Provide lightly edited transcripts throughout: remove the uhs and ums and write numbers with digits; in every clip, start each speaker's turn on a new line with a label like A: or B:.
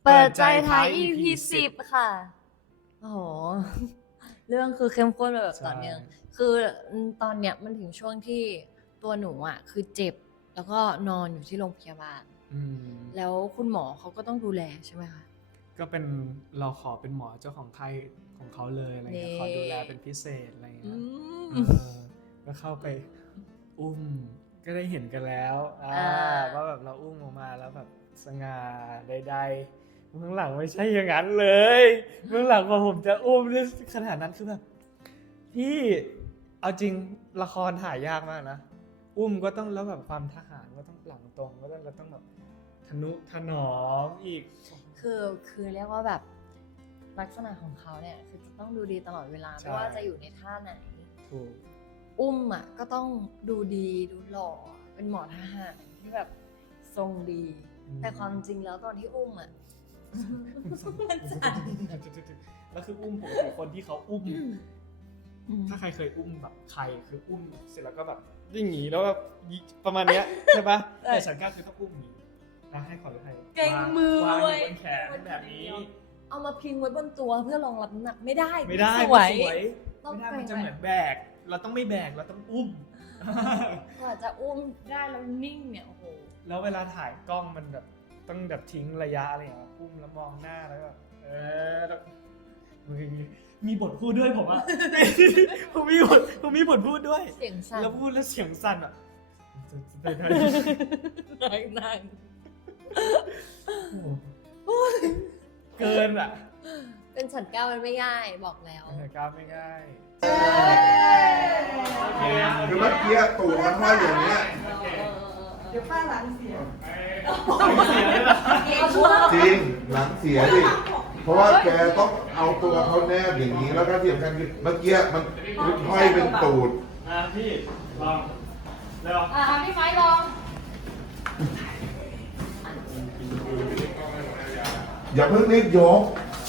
A: เปิดใจท้าย EP 10ค่ะโอ้โหเรื่องคือเข้มข้นแบบต่อเนื่องคือตอนเนี้ยมันถึงช่วงที่ตัวหนูอ่ะคือเจ็บแล้วก็นอนอยู่ที่โรงพยาบาลแล้วคุณหมอเขาก็ต้องดูแลใช่ไหมคะ
B: ก็เป็นเราขอเป็นหมอเจ้าของไข้ของเขาเลยอะไรเงี้ยขอดูแลเป็นพิเศษอะไรเงี้ยก็เข้าไปอุ้มก็ได้เห็นกันแล้วว่าแบบเราอุ้มออกมาแล้วแบบสง่าใดๆเบื้องหลังไม่ใช่อย่างนั้นเลยเบื้องหลังพอผมจะอุ้มนี่ขนาดนั้นคือแบบพี่เอาจริงละครถ่ายยากมากนะอุ้มก็ต้องแล้วแบบความทหารก็ต้องหลังตรงก็ต้องแบบทนุถนอมอีก
A: คือเรียกว่าแบบลักษณะของเขาเนี่ยคือจะต้องดูดีตลอดเวลาไม่ว่าจะอยู่ในท่าไหน
B: ถูก
A: อุ้มอ่ะก็ต้องดูดีดูหล่อเป็นหมอทหารที่แบบทรงดีแต่ความจริงแล้วตอนที่อุ้มอ่ะมันสั่น
B: แล้วคืออุ้มปกติคนที่เขาอุ้มถ้าใครเคยอุ้มแบบใครคืออุ้มเสร็จแล้วก็แบบอย่างงี้แล้วแบบประมาณเนี้ยใช่ปะแต่ฉันก็คือต้องอุ้มอย่างนี้นะให้ขอให้
A: เก่งมือ
B: วางอยู่บนแขนแบบนี้
A: เอามาพิงไว้บนตัวเพื่อรองรับน้ำหนักไม่ได้
B: ไม่ได้
A: สวย
B: ไม่ได้มันจะเหมือนแบกเราต้องไม่แบกเราต้องอุ้ม
A: กว่าจะอุ้มได้แล้วนิ่งเนี่ยโอ้โห
B: แล้วเวลาถ่ายกล้องมันแบบต้องแบบทิ้งระยะอะไรอย่างเงี้ยอุ้มแล้วมองหน้าแล้วแบบมีบทพูดด้วยผมอะผมมีบทพูดด้วย
A: เสียงสั่น
B: แล้วพูดแล้วเสียงสั่นอะ
A: นั่ง
B: เกินอะ
A: เป็นฉันก้าวมันไม่ง่ายบอกแล้ว
B: ก้าวไม่ง่าย
C: คือเมื่อกี้ตูดมันห้อยอย่างเนี้ย
D: เดี๋ยวป้าหลังเสีย
C: จริงหลังเสียดิเพราะว่าแกต้องเอาตัวเขาแนบอย่างนี้แล้วก็ที่สำคัญคือเมื่อกี้มันห้อยเป็นตูด
B: พี่ลองเร็ว
A: พี่ไม้ลอง
C: อย่าเพิ่งรีบยก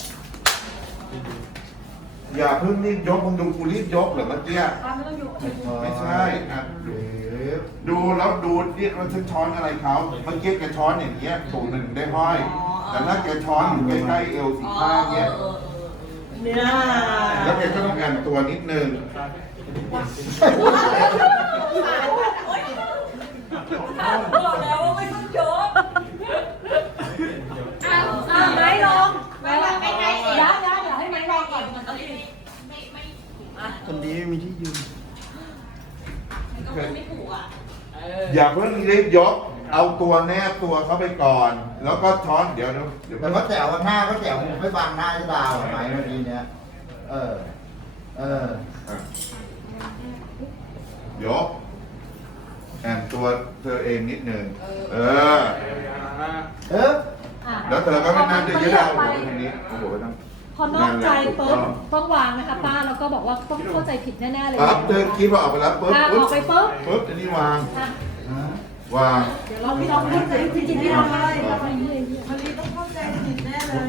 C: อย่าเพิ่งรีบยกมึงดูกูรีบยกเหรอเมื่อกี้ไม่ใช่ดูแล้วดูนี่มันช้อนอะไรเขาเมื่อกี้แกช้อนอย่างเงี้ยตูดหนึ่งได้ห้อยแต่ถ้าแกช้อนอยู่ใกล้ๆเอวสีข้างเงี้ยแล้วแกก็ต้องแอนตัวนิดนึง
D: บอกแล้วว่าไม่ต้องยกไม้ลงไม้ลงไงเดี๋ยวให้ไม้ลงก่อน
E: คนดีไม่มีที่ยืน
C: อย่าเพิ่งรีบยกเอาตัวแนบตัวเขาไปก่อนแล้วก็ช้อนเดี๋ยว
E: แต่ก็แจ๋วหน้าก็แจ๋วไม่บังหน้าจะดาวไหมเมื่อกี้เนี้ย
C: ยกแอนตัวเธอเองนิดนึงแล้วเธอก็ไม่น่าจะยืดเอาหัวไปทางนี้เอาหัวไปทาง
D: พอนอกใจปุ๊บต้องวางนะคะป้าแล้วก็บอกว่าต้องเข้าใจผิดแน่ๆเลย
C: ปั๊บเธอคิดว่าออกไปแล้วปุ๊บ
D: ออกไปปุ๊บ
C: อันนี้วางเ
D: ดี๋ยวเราไม่ลองพูดจริงๆที่เราไม่พอดีต้องเข้าใจผิดแน่เลย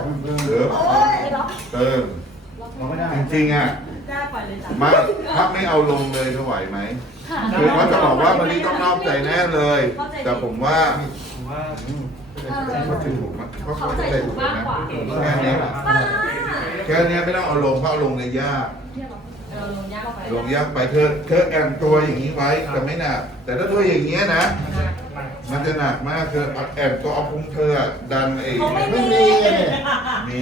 C: เติมจริงๆอ่ะไม่ถ้าไม่เอาลงเลยจะไหวไหมคือว่าจะบอกว่ามันนี่ต้องนอกใจแน่เลย แต่ผมว่าเขาถึงผมเขาเข้าใจถูกนะแค่นี้ไม่ต้องเอาลงเพราะเอาลงเลยยากลงยากไปเธอแอนตัวอย่างนี้ไว้จะไม่หนักแต่ถ้าตัวอย่างเงี้ยนะมันจะหนักมากเธอแอนตัวเอาพุงเธอดันไอ้
E: ไม่มีเลย
C: มี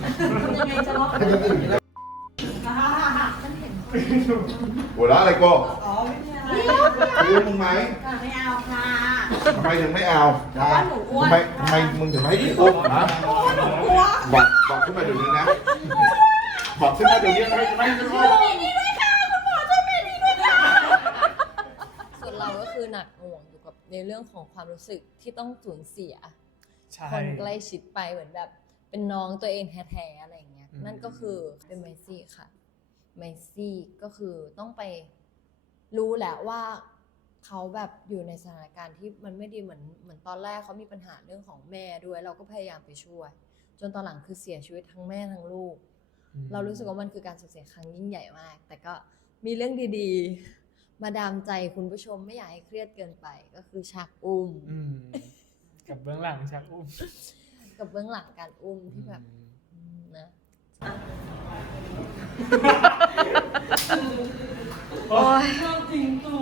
C: หัวเราะอะไรก็ซื้อมึงไหม
D: ไม่เอาค่ะ
C: ทำไมถึงไม่เอา
D: เพราะหนูอ้วน
C: ทำไมมึงถึงไม่ให้กูอุ้มนะบอกขึ้นมาเดี๋ยวนี้นะบอกขึ้นมาเดี๋ยวนี้ไม่
A: ส่วนเราก็คือหนักหน่วงอยู่กับในเรื่องของความรู้สึกที่ต้องสูญเสียคนใกล้ชิดไปเหมือนแบบเป็นน้องตัวเองแท้ๆอะไรอย่างเงี้ยนั่นก็คือเป็นไมซี่ค่ะไมซี่ก็คือต้องไปรู้แหละว่าเขาแบบอยู่ในสถานการณ์ที่มันไม่ดีเหมือนตอนแรกเขามีปัญหาเรื่องของแม่ด้วยเราก็พยายามไปช่วยจนตอนหลังคือเสียชีวิตทั้งแม่ทั้งลูกเรารู้สึกว่ามันคือการสูญเสียครั้งยิ่งใหญ่มากแต่ก็มีเรื่องดีๆมาดามใจคุณผู้ชมไม่อยากให้เครียดเกินไปก็คือฉากอุ้ม
B: กับเบื้องหลังฉากอุ้ม
A: กับเบื้องหลังการอุ้มที่แบบนะ โอ้ย
D: ชอบจริงตัว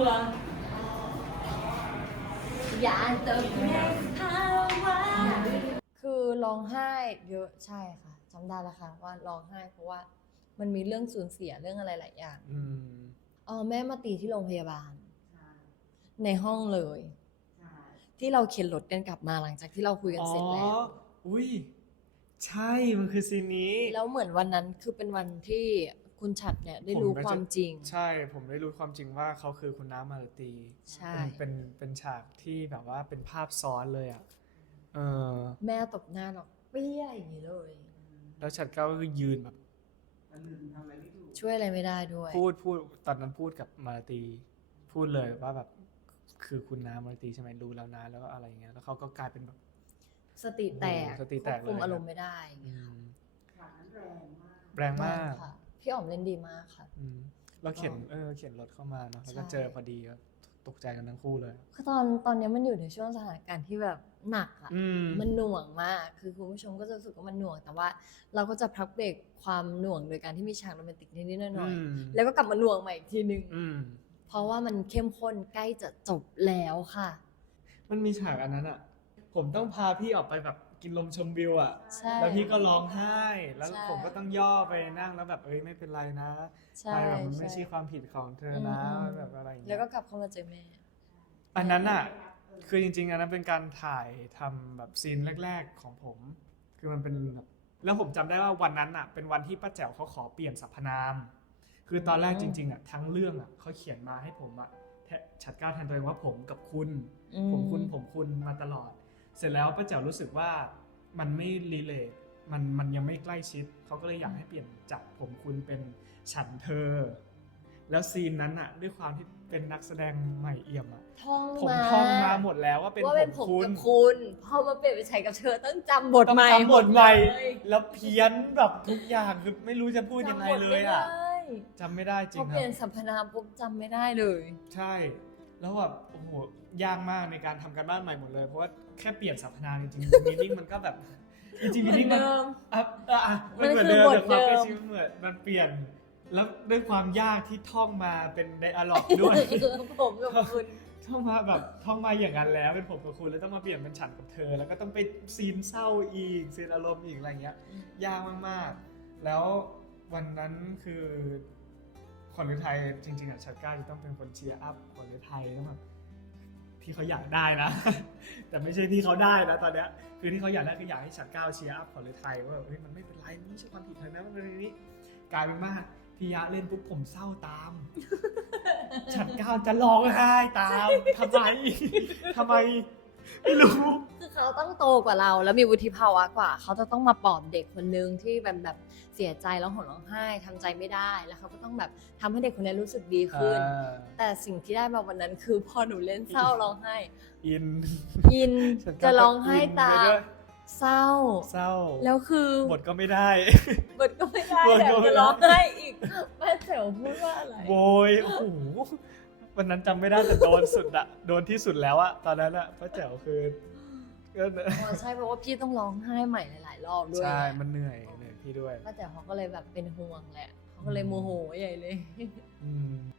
A: อย่าตกในภาวะคือร้องไห้เยอะใช่ค่ะจำได้แล้วค่ะว่าร้องไห้เพราะว่ามันมีเรื่องสูญเสียเรื่องอะไรหลายอย่างแม่มาตีที่โรงพยาบาลในห้องเลย ที่เราเข็นรถกันกลับมาหลังจากที่เราคุยกันเสร็จแล้ว
B: อุ้ยใช่มันคือซีนนี้
A: แล้วเหมือนวันนั้นคือเป็นวันที่คุณฉัตรเนี่ยได้รู้ความจริง
B: ใช่ผมได้รู้ความจริงว่าเขาคือคุณน้ำมาลาตี
A: ใช่
B: เป็นฉากที่แบบว่าเป็นภาพซ้อนเลยอ่ะ
A: แม่ตบหน้าเราเปี้ยอย่างนี้เลย
B: แล้วฉัตรก็คือยืนแบบ
A: ช่วยอะไรไม่ได้ด้วย
B: พูดตอนนั้นพูดกับมาลาตีพูดเลยว่าแบบคือคุณน้ำมาลาตีใช่ไหมรู้แล้วนะแล้วก็อะไรเงี้ยแล้วเขาก็กลายเป็นแบบ
A: สติแตก
B: ควบ
A: คุมอารมณ์ไม่ได้
B: แรงมาก
A: พี่อ๋อมเล่นดีมากค่ะ
B: เราเข็นรถเข้ามาเนาะแล้วก็เจอพอดีก็ตกใจกันทั้งคู่เลย
A: คือตอนนี้มันอยู่ในช่วงสถานการณ์ที่แบบหนักอ่ะมันหน่วงมากคือคุณผู้ชมก็จะรู้สึกว่ามันหน่วงแต่ว่าเราก็จะพักเบรกความหน่วงโดยการที่มีฉากโรแมนติกนิดๆหน่อยๆแล้วก็กลับมาหน่วงใหม่อีกทีนึงเพราะว่ามันเข้มข้นใกล้จะจบแล้วค่ะ
B: มันมีฉากอันนั้นอ่ะผมต้องพาพี่ออกไปแบบกินลมชมวิวอ่ะแล้วพี่ก็ร้องไห้แล้วผมก็ต้องย่อไปนั่งแล้วแบบไม่เป็นไรนะไปแบบมันไม่ใช่ความผิดของเธอนะแบบอะไรอย่างเงี้ย
A: แล้วก็กลับเข้ามาเจอแม่
B: อันนั้นอ่ะคือจริงๆอันนั้นเป็นการถ่ายทำแบบซีนแรกๆของผมคือมันเป็นแบบแล้วผมจำได้ว่าวันนั้นอ่ะเป็นวันที่ป้าแจ๋วเขาขอเปลี่ยนสรรพนามคือตอนแรกจริงๆอ่ะทั้งเรื่องอ่ะเขาเขียนมาให้ผมอ่ะฉัตรกล้าแทนตัวเองว่าผมกับคุณผมคุณมาตลอดเสร็จแล้วป้าแจ๋วรู้สึกว่ามันไม่รีเลทมันยังไม่ใกล้ชิดเขาก็เลยอยากให้เปลี่ยนจากผมคุณเป็นฉันเธอแล้วซีนนั้นอะด้วยความที่เป็นนักแสดงใหม่เอี่ยมอะผมท่องมาหมดแล้วว่าเป็นผมกับ
A: คุณพอมาเปลี่ยนเป็นฉันกับเธอต้องจำบทใหม่
B: แล้วเพี้ยนแบบทุกอย่างคือไม่รู้จะพูดยังไงเลยอะจำไม่ได้จริงครับ
A: พอเปลี่ยนสรรพนามปุ๊บจำไม่ได้เลย
B: ใช่แล้วแบบโอ้โหยากมากในการทำการบ้านใหม่หมดเลยเพราะว่าแค่เปลี่ยนสรรพนามจริงๆมีนิ่งมันก็แบบจริงๆมีนิ่งมันเหมือนเดิมแต่ความเป็นชีวิตเหมือนมันเปลี่ยนแล้วด้วยความยากที่ท่องมาเป็นไดอะล็อกด้วย
A: ผมกับคุณ
B: ท่องมาแบบท่องมาอย่างนั้นแล้วเป็นผมกับคุณแล้วต้องมาเปลี่ยนเป็นฉันกับเธอแล้วก็ต้องไปซีนเศร้าอีกซีนอารมณ์อีกอะไรเงี้ยยากมากๆแล้ววันนั้นคือคนฤทัยจริงๆฉัตรกล้าจะต้องเป็นคนเชียร์อัพคนฤทัยต้องแบบที่เขาอยากได้นะ แต่ไม่ใช่ที่เขาได้นะตอนเนี้ยคือที่เขาอยากได้คืออยากให้ฉัตรกล้าเชียร์อัพคนฤทัยว่าแบบมันไม่เป็นไรมันไม่ใช่ความผิดเธอนะมันเป็นนี้กลายเป็นว่าพี่ยะเล่นปุ๊บผมเศร้าตาม ฉัตรกล้าจะร้องไห้ตามทำไมไม่รู้
A: คือเขาต้องโตกว่าเราแล้วมีวุฒิภาวะกว่าเขาจะต้องมาปลอบเด็กคนนึงที่แบบเสียใจแล้วร้องไห้ทำใจไม่ได้แล้วเขาก็ต้องแบบทำให้เด็กคนนี้รู้สึกดีขึ้นแต่สิ่งที่ได้มาวันนั้นคือพอหนูเล่นเศร้าร้องไห้อินจะร้องไห้ตามเศร้าแล้วคือบ
B: ทก็ไม่ได้
A: แบบจะร้องไห้อีกแม่แถวพูดว่าอะไร
B: โวยโอ้โหวันนั้นจำไม่ได้แต่โดนสุดอะโดนที่สุดแล้วอะตอนนั้นอะป้าแจ๋วคือ
A: ใช่เพราะว่าพี่ต้องร้องไห้ใหม่หลายๆรอบด้วย
B: ใช่มันเหนื่อยพี่ด้วย
A: ป้าแจ๋วเขาก็เลยแบบเป็นห่วงแหละเขาก็เลยโมโหใหญ่เลย